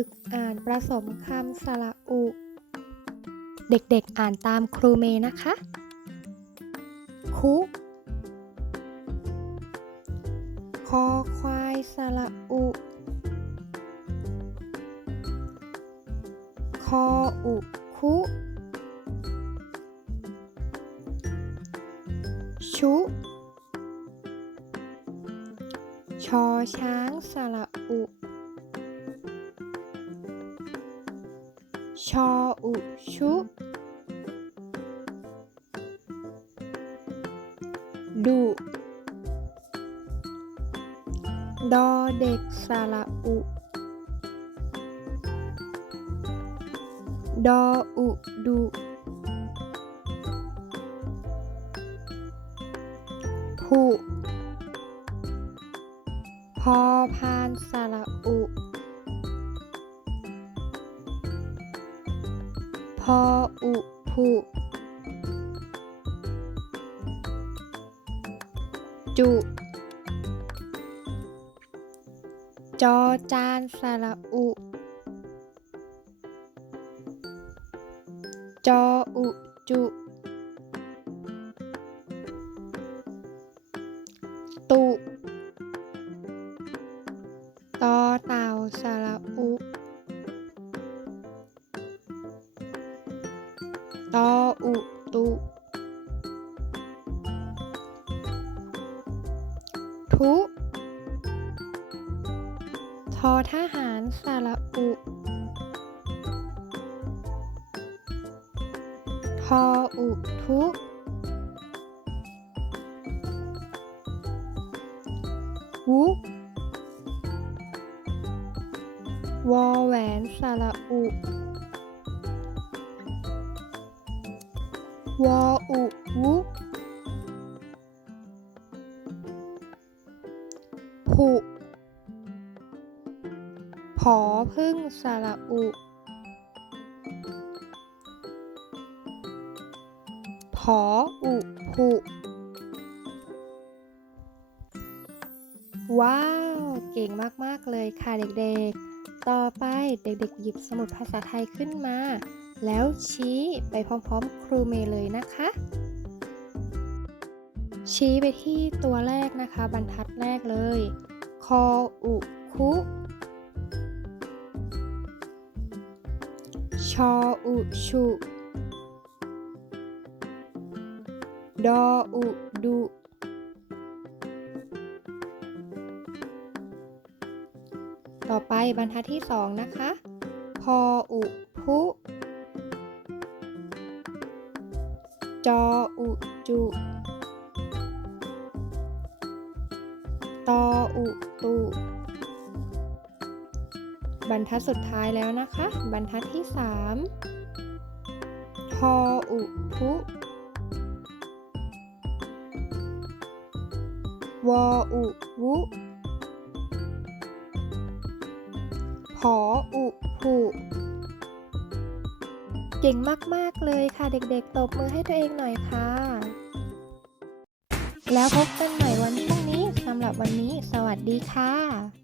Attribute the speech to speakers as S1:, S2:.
S1: ฝึกอ่านผสมคำสระอุ เด็กๆอ่านตามครูเมย์นะคะ คุคอควายสระอุ คออุคุชุชอช้างสระอุ ชออุชุ ดุดอเด็กสระอุ ดออุดุผุพอพานสระอุ พออุผุจุ จอจานสระอุ จออุจุ ตุ ตอเต่าสระอุ ตออุตุ ทุ ทอทหารสระอุ ทออุทุ วุวอแหวนสระอุ วออุวุผุผอพึ่งสระอุ ผออุผุว้าว เก่งมาก ๆ เลยค่ะเด็กๆ ต่อไปเด็กๆ หยิบสมุดภาษาไทยขึ้นมา แล้วชี้ไปพร้อมๆ ครูเมย์เลยนะคะ ชี้ไปที่ตัวแรกนะคะ บรรทัดแรกเลย คออุคุชออุชุดออุดุต่อไปบรรทัดที่สองนะคะ พออุพุ จออุจุตออุตุ บรรทัดสุดท้ายแล้วนะคะ บรรทัดที่สามทออุพุวออุวุผออุผุ เก่งมากๆเลยค่ะเด็กๆ ตบมือให้ตัวเองหน่อยค่ะ แล้วพบกันใหม่วันพรุ่งนี้สำหรับวันนี้ สวัสดีค่ะ